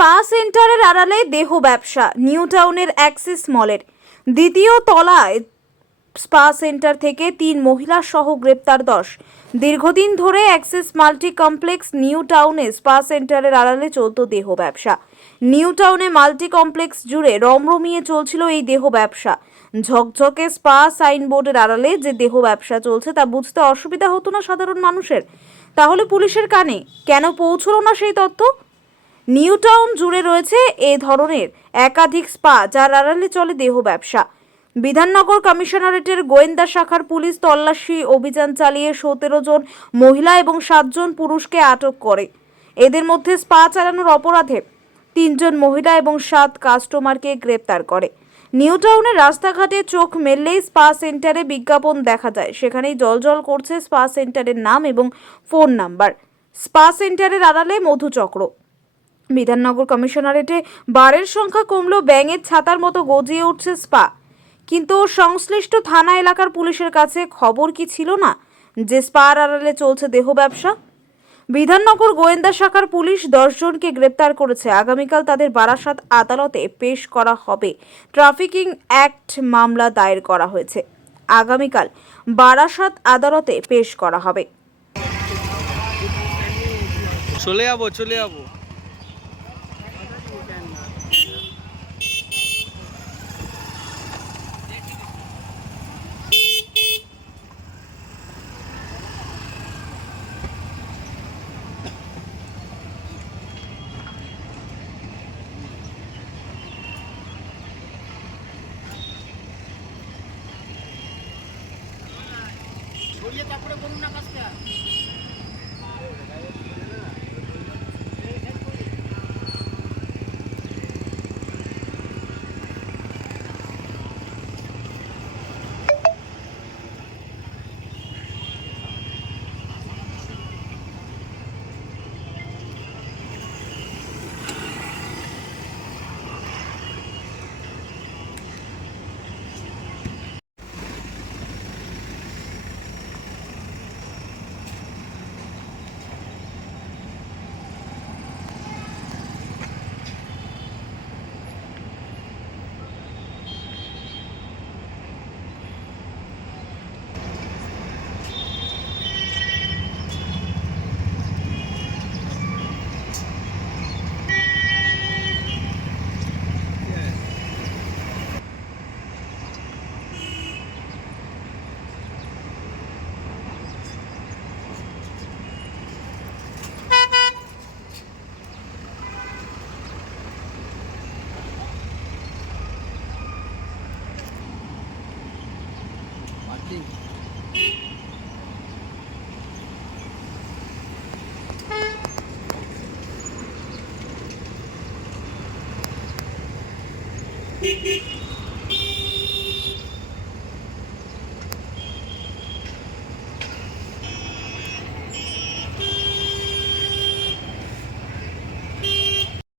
Spa সেন্টারের আড়ালে দেহ ব্যবসা, নিউ টাউনের অ্যাক্সিস মলের। দ্বিতীয় তলায় স্পা সেন্টার থেকে তিন মহিলা সহ গ্রেপ্তার দশ। দীর্ঘদিন ধরে অ্যাক্সিস মাল্টি কমপ্লেক্স নিউ টাউনে স্পা সেন্টারের আড়ালে চলত দেহ ব্যবসা। নিউ টাউনে মাল্টি কমপ্লেক্স জুড়ে রমরমিয়ে চলছিল এই দেহ ব্যবসা। ঝকঝকে স্পা সাইনবোর্ডের আড়ালে যে দেহ ব্যবসা চলছে তা বুঝতে অসুবিধা হতো না সাধারণ মানুষের। তাহলে পুলিশের কানে কেন পৌঁছলো না সেই তথ্য? নিউ টাউন জুড়ে রয়েছে এ ধরনের একাধিক স্পা যার আড়ালে চলে দেহ ব্যবসা। বিধাননগর কমিশনারেটের গোয়েন্দা শাখার পুলিশ তল্লাশি অভিযান চালিয়ে সতেরো জন মহিলা এবং সাতজন পুরুষকে আটক করে। এদের মধ্যে স্পা চালানোর অপরাধে তিনজন মহিলা এবং সাত কাস্টমারকে গ্রেপ্তার করে। নিউ টাউনের রাস্তাঘাটে চোখ মেললেই স্পা সেন্টারে বিজ্ঞাপন দেখা যায়। সেখানেই জলজল করছে স্পা সেন্টারের নাম এবং ফোন নাম্বার। স্পা সেন্টারের আড়ালে মধুচক্র। বিধাননগর কমিশনারেটে বারের সংখ্যা কমলেও ব্যাঙের ছাতার মতো গজিয়ে উঠছে স্পা। কিন্তু সংশ্লিষ্ট থানা এলাকার পুলিশের কাছে খবর কি ছিল না যে স্পার আড়ালে চলছে দেহ ব্যবসা? বিধাননগর গোয়েন্দা শাখার পুলিশ দশজনকে গ্রেপ্তার করেছে। আগামীকাল তাদের বারাসাত আদালতে পেশ করা হবে। ট্রাফিকিং অ্যাক্ট মামলা দায়ের করা হয়েছে। আগামীকাল বারাসাত আদালতে পেশ করা হবে। চলে যাব চলে যাব। করিয়ে তারপরে করুন না কাজটা। Thank you. ピッピッ